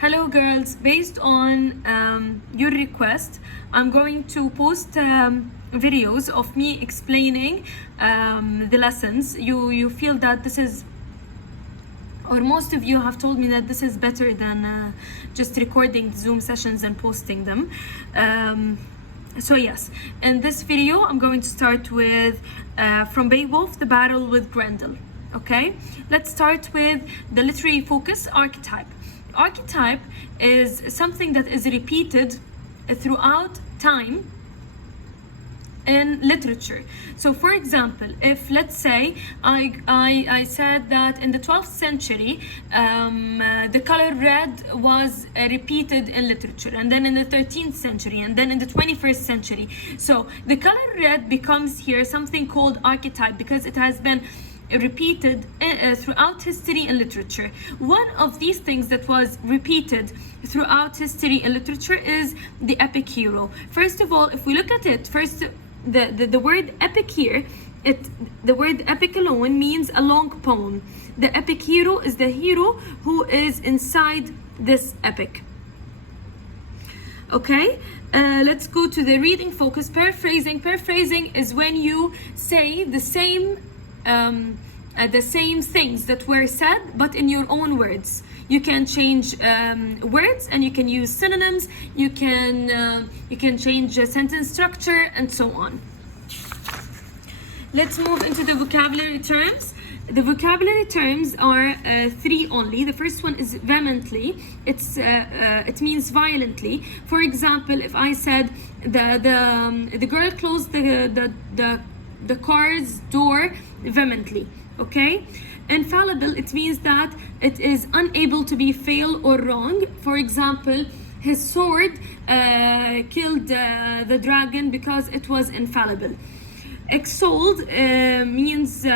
Hello girls, based on your request, I'm going to post videos of me explaining the lessons. You feel that this is, or most of you have told me that this is better than just recording Zoom sessions and posting them. So yes, in this video I'm going to start with from Beowulf, the battle with Grendel. Okay, let's start with the literary focus, archetype. Archetype is something that is repeated throughout time in literature. So for example, if let's say I said that in the 12th century the color red was repeated in literature, and then in the 13th century, and then in the 21st century. So the color red becomes here something called archetype because it has been repeated throughout history and literature. One of these things that was repeated throughout history and literature is the epic hero. First of all, if we look at it, first the word epic here, the word epic alone means a long poem. The epic hero is the hero who is inside this epic. Okay, let's go to the reading focus. Paraphrasing. Paraphrasing is when you say the same things that were said, but in your own words. You can change words, and you can use synonyms. You can change sentence structure, and so on. Let's move into the vocabulary terms. The vocabulary terms are three only. The first one is vehemently. It means violently. For example, if I said the girl closed the car's door vehemently. Okay, infallible, it means that it is unable to be fail or wrong. For example, his sword killed the dragon because it was infallible. Extolled means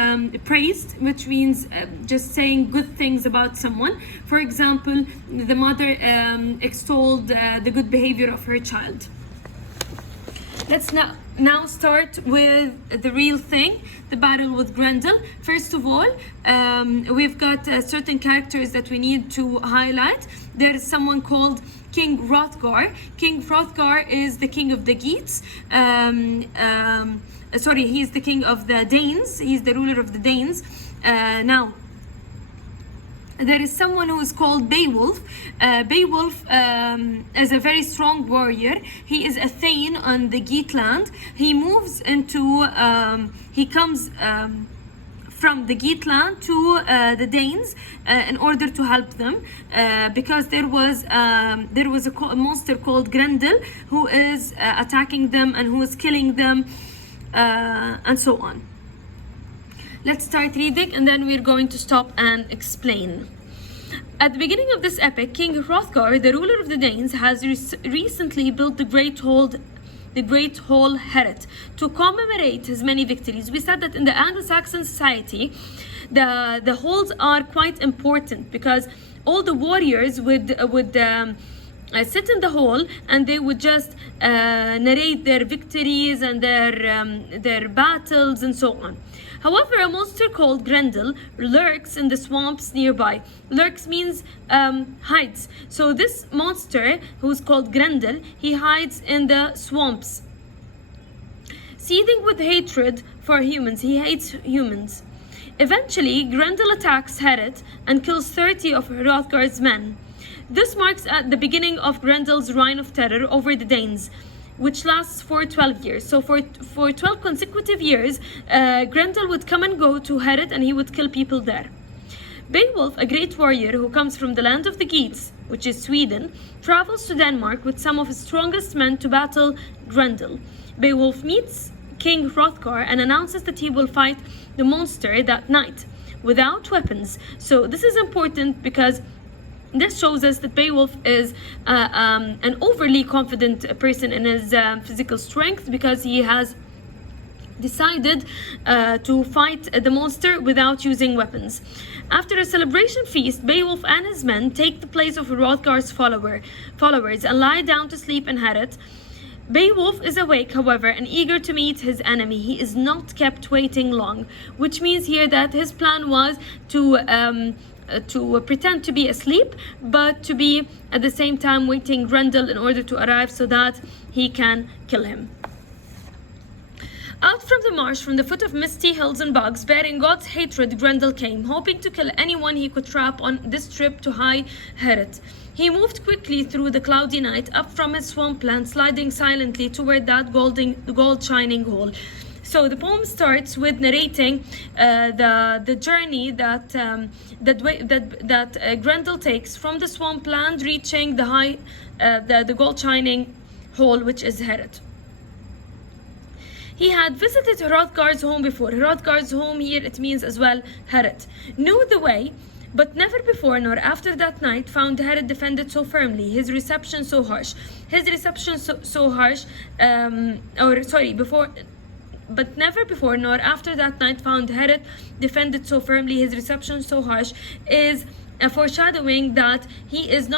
praised, which means just saying good things about someone. For example, the mother extolled the good behavior of her child. Let's now start with the real thing, the battle with Grendel. First of all, we've got certain characters that we need to highlight. There is someone called King Hrothgar. King Hrothgar is the king of the Geats. Sorry, he's the king of the Danes. He's the ruler of the Danes. Now, there is someone who is called Beowulf. Beowulf is a very strong warrior. He is a Thane on the Geatland. He moves into, he comes from the Geatland to the Danes in order to help them because there was a monster called Grendel who is attacking them and who is killing them and so on. Let's start reading, and then we're going to stop and explain. At the beginning of this epic, King Hrothgar, the ruler of the Danes, has recently built the Great Hall Heret to commemorate his many victories. We said that in the Anglo-Saxon society, the halls are quite important because all the warriors would sit in the hall, and they would just narrate their victories and their battles and so on. However, a monster called Grendel lurks in the swamps nearby. Lurks means hides. So this monster, who's called Grendel, he hides in the swamps. Seething with hatred for humans, he hates humans. Eventually, Grendel attacks Heret and kills 30 of Hrothgar's men. This marks the beginning of Grendel's reign of terror over the Danes, which lasts for 12 years. So for 12 consecutive years, Grendel would come and go to Heret, and he would kill people there. Beowulf, a great warrior who comes from the land of the Geats, which is Sweden, travels to Denmark with some of his strongest men to battle Grendel. Beowulf meets King Hrothgar and announces that he will fight the monster that night without weapons. So this is important because this shows us that Beowulf is an overly confident person in his physical strength because he has decided to fight the monster without using weapons. After a celebration feast, Beowulf and his men take the place of Hrothgar's followers and lie down to sleep in Heret. Beowulf is awake, however, and eager to meet his enemy. He is not kept waiting long, which means here that his plan was to pretend to be asleep, but to be at the same time waiting Grendel in order to arrive so that he can kill him. Out from the marsh, from the foot of misty hills and bogs, bearing God's hatred, Grendel came, hoping to kill anyone he could trap on this trip to High Herit. He moved quickly through the cloudy night, up from his swampland, sliding silently toward that gold-shining hole. So the poem starts with narrating the journey that Grendel takes from the swampland, reaching the gold-shining hole, which is Herit. He had visited Hrothgar's home before. Hrothgar's home here, it means as well Herit. Knew the way, but never before nor after that night found Herit defended so firmly, his reception so harsh. His reception so harsh, but never before nor after that night found Herit defended so firmly, his reception so harsh, is a foreshadowing that his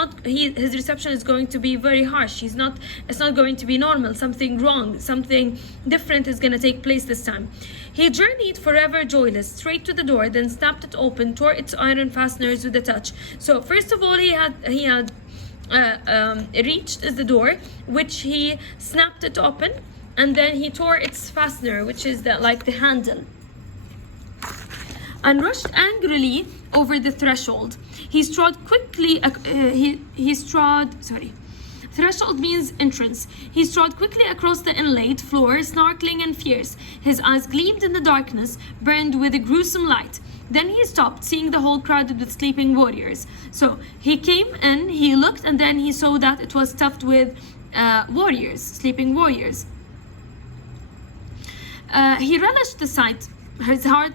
reception is going to be very harsh. It's not going to be normal. Something wrong, something different is going to take place this time. He journeyed forever joyless, straight to the door, then snapped it open, tore its iron fasteners with a touch. So first of all, he had reached the door, which he snapped it open, and then he tore its fastener, which is the handle, and rushed angrily over the threshold. He strode quickly. Threshold means entrance. He strode quickly across the inlaid floor, snarling and fierce. His eyes gleamed in the darkness, burned with a gruesome light. Then he stopped, seeing the hall crowded with sleeping warriors. So he came in, he looked, and then he saw that it was stuffed with warriors, sleeping warriors. He relished the sight. His heart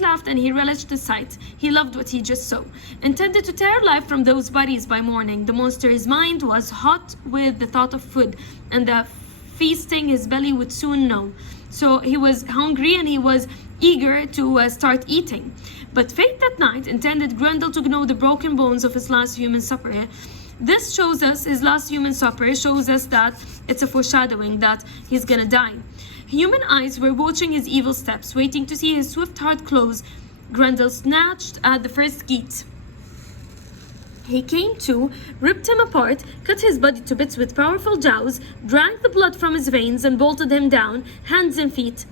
laughed, and he relished the sight. He loved what he just saw. Intended to tear life from those bodies by morning, the monster's mind was hot with the thought of food, and the feasting his belly would soon know. So he was hungry, and he was eager to start eating. But fate that night intended Grendel to gnaw the broken bones of his last human supper. This shows us, his last human supper shows us that it's a foreshadowing that he's gonna die. Human eyes were watching his evil steps, waiting to see his swift heart close. Grendel snatched at the first gate he came to, ripped him apart, cut his body to bits with powerful jaws, drank the blood from his veins, and bolted him down, hands and feet.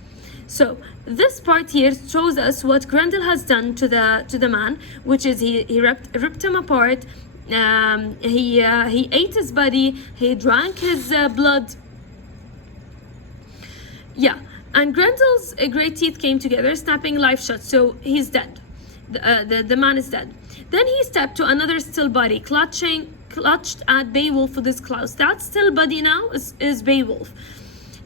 So this part here shows us what Grendel has done to the man, which is he ripped him apart. He ate his body. He drank his blood. Yeah, and Grendel's great teeth came together, snapping life shut. So he's dead. The man is dead. Then he stepped to another still body, clutched at Beowulf with his claws. That still body now is Beowulf.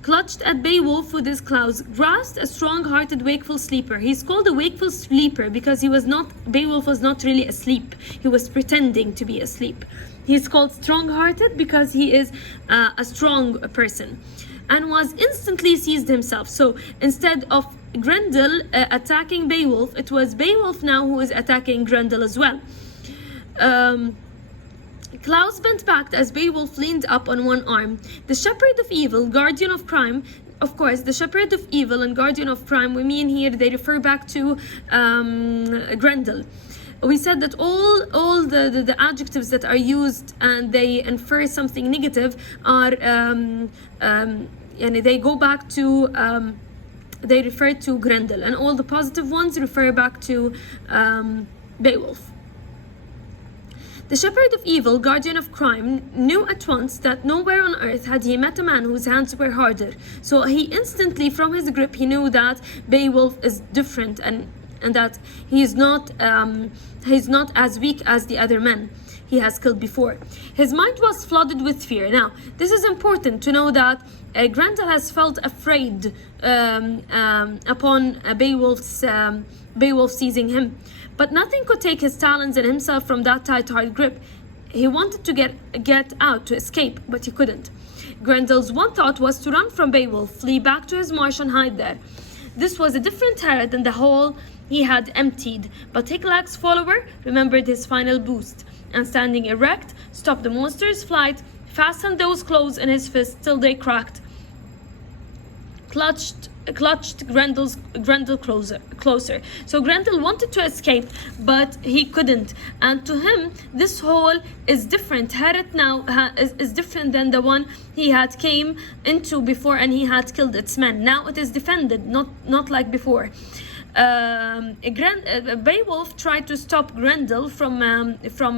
Clutched at Beowulf with his claws, grasped a strong-hearted wakeful sleeper. He's called a wakeful sleeper because Beowulf was not really asleep. He was pretending to be asleep. He's called strong-hearted because he is a strong person, and was instantly seized himself. So instead of Grendel attacking Beowulf, it was Beowulf now who is attacking Grendel as well. Claws bent back as Beowulf leaned up on one arm. The shepherd of evil, guardian of crime, of course, the shepherd of evil and guardian of crime, we mean here, they refer back to Grendel. We said that all the adjectives that are used and they infer something negative are and they go back to they refer to Grendel, and all the positive ones refer back to Beowulf. The shepherd of evil, guardian of crime, knew at once that nowhere on earth had he met a man whose hands were harder. So he instantly, from his grip, he knew that Beowulf is different, and that he's not as weak as the other men he has killed before. His mind was flooded with fear. Now, this is important to know that Grendel has felt afraid upon Beowulf seizing him. But nothing could take his talons and himself from that tight, hard grip. He wanted to get out, to escape, but he couldn't. Grendel's one thought was to run from Beowulf, flee back to his marsh and hide there. This was a different Herit than the hole he had emptied, but Hyglaic's follower remembered his final boost, and standing erect, stopped the monster's flight, fastened those claws in his fists till they cracked, clutched clutched Grendel closer. So Grendel wanted to escape, but he couldn't. And to him, this hole is different. Heret now is different than the one he had came into before, and he had killed its men. Now it is defended, not like before. Beowulf tried to stop Grendel from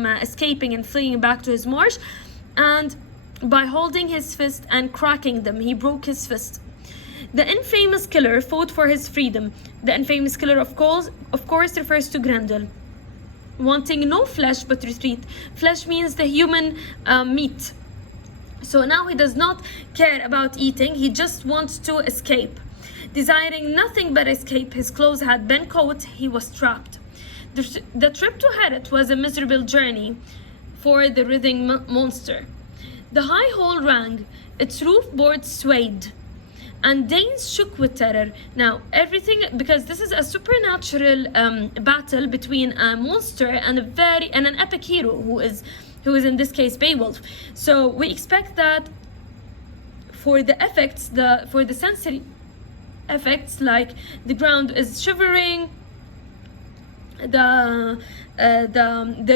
escaping and fleeing back to his marsh, and by holding his fist and cracking them, he broke his fist. The infamous killer fought for his freedom. The infamous killer, of course, refers to Grendel. Wanting no flesh but retreat. Flesh means the human meat. So now he does not care about eating, he just wants to escape. Desiring nothing but escape, his clothes had been caught, he was trapped. The trip to Heret was a miserable journey for the writhing monster. The high hall rang, its roof boards swayed, and Danes shook with terror. Now, everything, because this is a supernatural battle between a monster and an epic hero who is in this case Beowulf. So we expect that for the effects, for the sensory effects, like the ground is shivering, the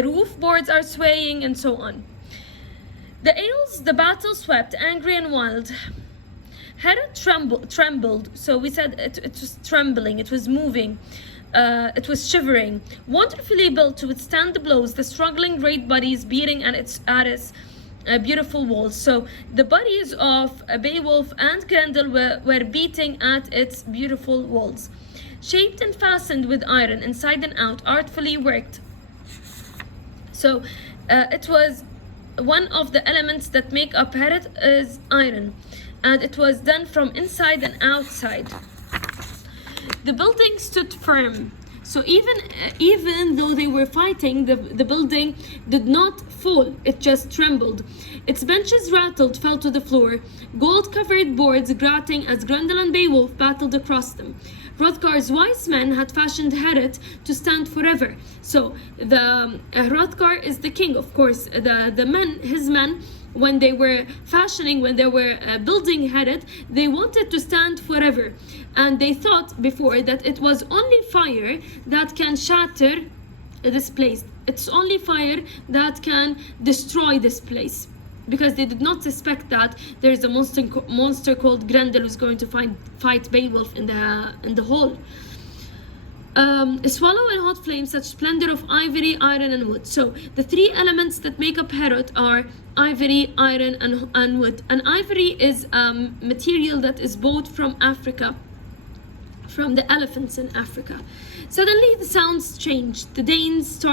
roof boards are swaying, and so on. The battle swept, angry and wild. Heret trembled, so we said it was trembling, it was moving, it was shivering. Wonderfully built to withstand the blows, the struggling great bodies beating at its beautiful walls. So the bodies of Beowulf and Grendel were beating at its beautiful walls. Shaped and fastened with iron, inside and out, artfully worked. So it was one of the elements that make up Heret is iron, and it was done from inside and outside. The building stood firm. So even though they were fighting, the building did not fall, it just trembled. Its benches rattled, fell to the floor, gold-covered boards gratting as Grendel and Beowulf battled across them. Hrothgar's wise men had fashioned Heret to stand forever. So the Hrothgar is the king, of course. His men, when they were building Heret, they wanted to stand forever, and they thought before that it was only fire that can shatter this place. It's only fire that can destroy this place, because they did not suspect that there is a monster called Grendel who's going to fight Beowulf in the hall. Swallow in hot flames such splendor of ivory, iron, and wood. So the three elements that make up Heret are ivory, iron, and wood. And ivory is material that is bought from Africa, from the elephants in Africa. Suddenly the sounds changed. The Danes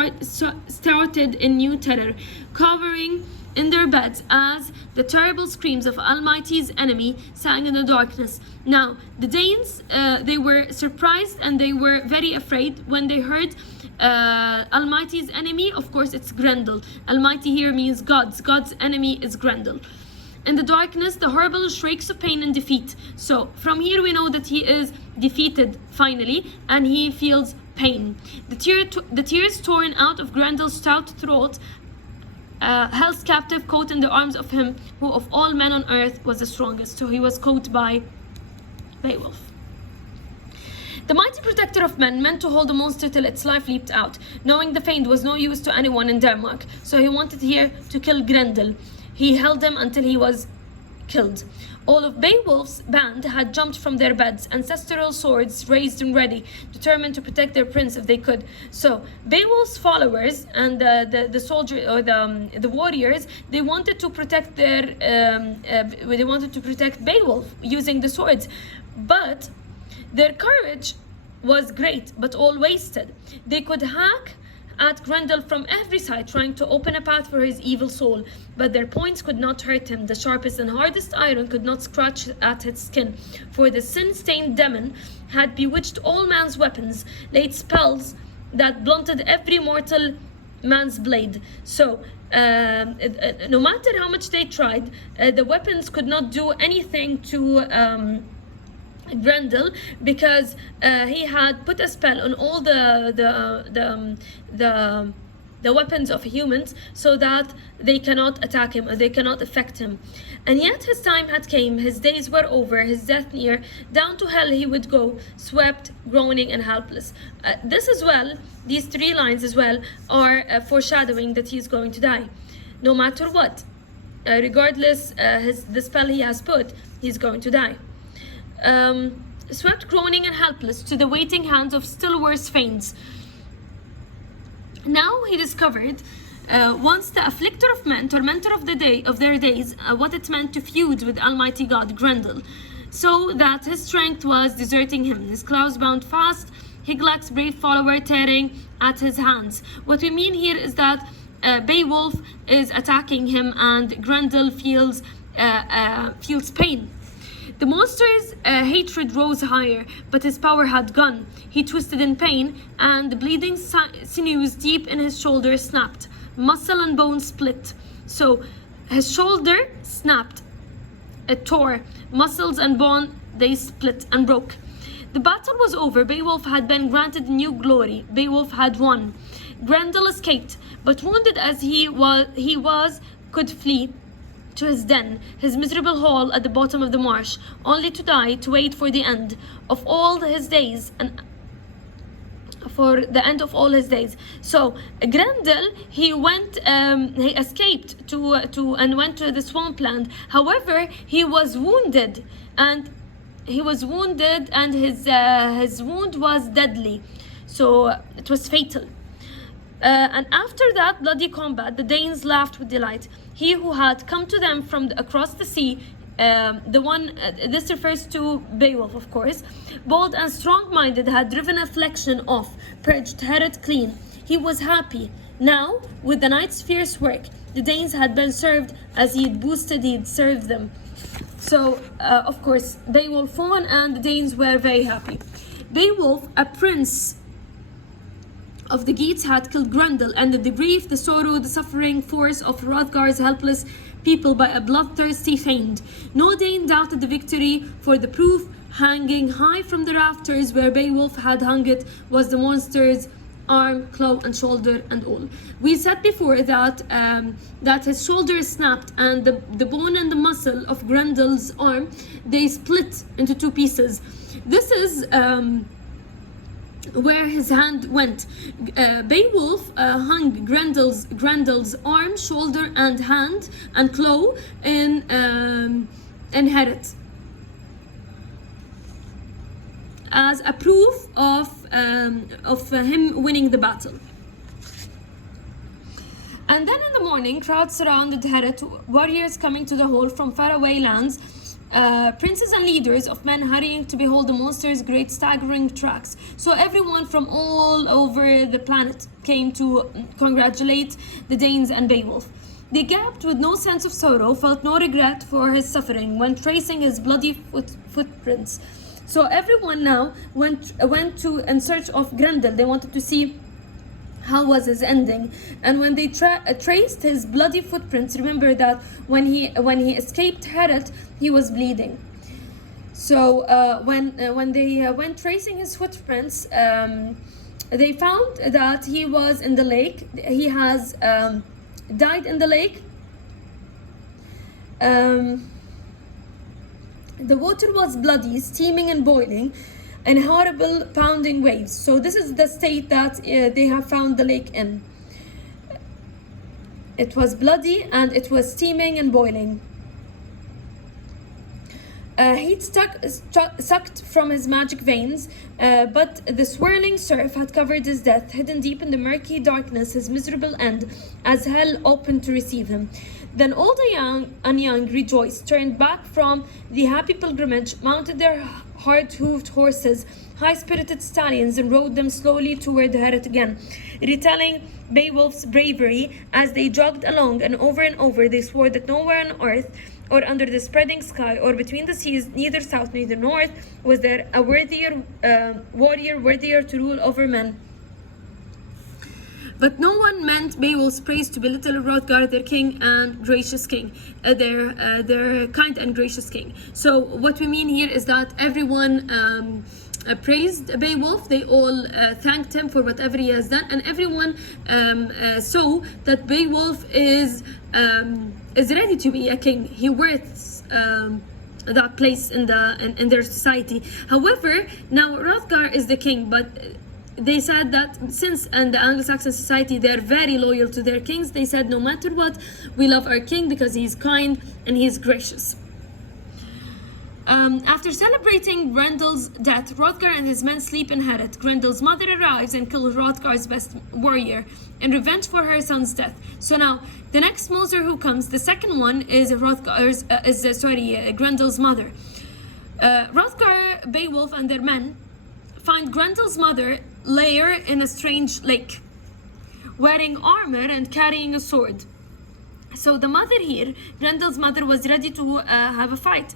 started in new terror, cowering in their beds as the terrible screams of Almighty's enemy sang in the darkness. Now, the Danes, they were surprised and they were very afraid when they heard Almighty's enemy. Of course, it's Grendel. Almighty here means God's. God's enemy is Grendel. In the darkness, the horrible shrieks of pain and defeat. So, from here we know that he is defeated finally, and he feels pain. The tears torn out of Grendel's stout throat, held captive, caught in the arms of him who of all men on earth was the strongest. So he was caught by Beowulf. The mighty protector of men meant to hold the monster till its life leaped out, knowing the Fiend was no use to anyone in Denmark. So he wanted here to kill Grendel. He held him until he was killed. All of Beowulf's band had jumped from their beds, ancestral swords raised and ready, determined to protect their prince if they could. So Beowulf's followers and the soldier or the warriors, they wanted to protect Beowulf using the swords, but their courage was great, but all wasted. They could hack at Grendel from every side, trying to open a path for his evil soul, but their points could not hurt him. The sharpest and hardest iron could not scratch at his skin, for the sin-stained demon had bewitched all man's weapons, laid spells that blunted every mortal man's blade. So no matter how much they tried, the weapons could not do anything to Grendel, because he had put a spell on all the the weapons of humans, so that they cannot attack him or they cannot affect him. And yet his time had came, his days were over, his death near. Down to hell he would go, swept, groaning, and helpless. This as well, these three lines as well, are foreshadowing that he is going to die. No matter what, regardless the spell he has put, he's going to die. Swept, groaning, and helpless to the waiting hands of still worse fiends. Now he discovered, once the afflictor of men, tormentor of their days, what it meant to feud with Almighty God, Grendel, so that his strength was deserting him. His claws bound fast, Higlac's brave follower tearing at his hands. What we mean here is that Beowulf is attacking him, and Grendel feels pain. The monster's hatred rose higher, but his power had gone. He twisted in pain, and the bleeding sinews deep in his shoulder snapped. Muscle and bone split. So his shoulder snapped. It tore. Muscles and bone, they split and broke. The battle was over. Beowulf had been granted new glory. Beowulf had won. Grendel escaped, but wounded as he was, could flee to his den, his miserable hole at the bottom of the marsh, only to die, to wait for the end of all his days, and for the end of all his days. So Grendel, he escaped to and went to the swampland. However, he was wounded, and his wound was deadly, so it was fatal. And after that bloody combat, the Danes laughed with delight. He who had come to them from across the sea, this refers to Beowulf, of course, bold and strong-minded, had driven affliction off, purged Herod clean. He was happy. Now, with the knight's fierce work, the Danes had been served as he'd served them. So, of course, Beowulf won, and the Danes were very happy. Beowulf, a prince of the Geats, had killed Grendel, ended the grief, the sorrow, the suffering force of Hrothgar's helpless people by a bloodthirsty fiend. No Dane doubted the victory, for the proof, hanging high from the rafters where Beowulf had hung it, was the monster's arm, claw, and shoulder, and all. We said before that that his shoulder snapped, and the bone and the muscle of Grendel's arm, they split into two pieces. This is where his hand went. Beowulf hung Grendel's arm, shoulder, and hand and claw in Herod, as a proof of him winning the battle. And then in the morning, crowds surrounded Herod, warriors coming to the hall from faraway lands, princes and leaders of men hurrying to behold the monster's great staggering tracks. So everyone from all over the planet came to congratulate the Danes and Beowulf. They gaped with no sense of sorrow, felt no regret for his suffering when tracing his bloody footprints. So everyone now went to in search of Grendel. They wanted to see how was his ending, and when they traced his bloody footprints, remember that when he escaped Herod, he was bleeding. So when they went tracing his footprints, they found that he was in the lake. He has died in the lake. The water was bloody, steaming and boiling, and horrible pounding waves. So this is the state that they have found the lake in. It was bloody and it was steaming and boiling. Heat sucked from his magic veins, but the swirling surf had covered his death, hidden deep in the murky darkness, his miserable end, as hell opened to receive him. Then old and young rejoiced, turned back from the happy pilgrimage, mounted their hard-hoofed horses, high-spirited stallions, and rode them slowly toward Herod again, retelling Beowulf's bravery as they jogged along, and over they swore that nowhere on earth, or under the spreading sky, or between the seas, neither south, neither north, was there a warrior worthier to rule over men. But no one meant Beowulf's praise to belittle Hrothgar, their king and gracious king, their kind and gracious king. So what we mean here is that everyone praised Beowulf. They all thanked him for whatever he has done, and everyone saw that Beowulf is ready to be a king. He worths that place in their society. However, now Hrothgar is the king, but they said that since in the Anglo-Saxon society they're very loyal to their kings, they said no matter what, we love our king because he's kind and he's gracious. After celebrating Grendel's death, Hrothgar and his men sleep in Heret. Grendel's mother arrives and kills Hrothgar's best warrior in revenge for her son's death. So now, the next Moser who comes, the second one is Grendel's mother. Hrothgar, Beowulf, and their men find Grendel's mother lair in a strange lake, wearing armor and carrying a sword. So the mother here, Grendel's mother, was ready to have a fight.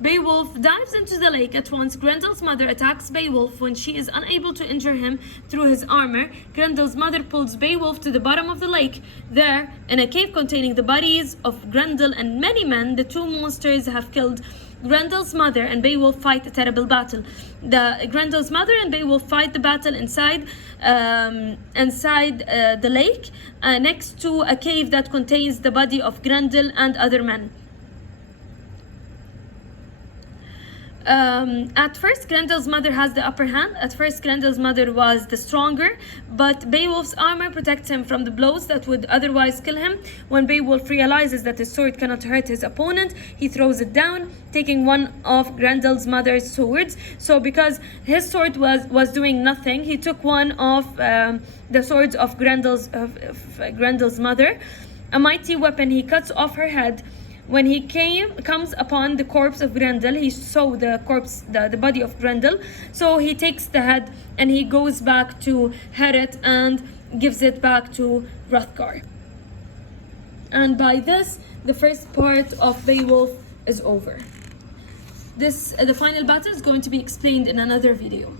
Beowulf dives into the lake at once. Grendel's mother attacks Beowulf. When she is unable to injure him through his armor, Grendel's mother pulls Beowulf to the bottom of the lake. There, in a cave containing the bodies of Grendel and many men, the two monsters have killed Grendel's mother, and Beowulf fight a terrible battle. Grendel's mother and Beowulf fight the battle inside the lake, next to a cave that contains the body of Grendel and other men. At first, Grendel's mother has the upper hand. At first, Grendel's mother was the stronger, but Beowulf's armor protects him from the blows that would otherwise kill him. When Beowulf realizes that his sword cannot hurt his opponent, he throws it down, taking one of Grendel's mother's swords. So because his sword was doing nothing, he took one of the swords of Grendel's mother, a mighty weapon. He cuts off her head. When he comes upon the corpse of Grendel, he saw the body of Grendel. So he takes the head and he goes back to Heret and gives it back to Hrothgar. And by this, the first part of Beowulf is over. The final battle is going to be explained in another video.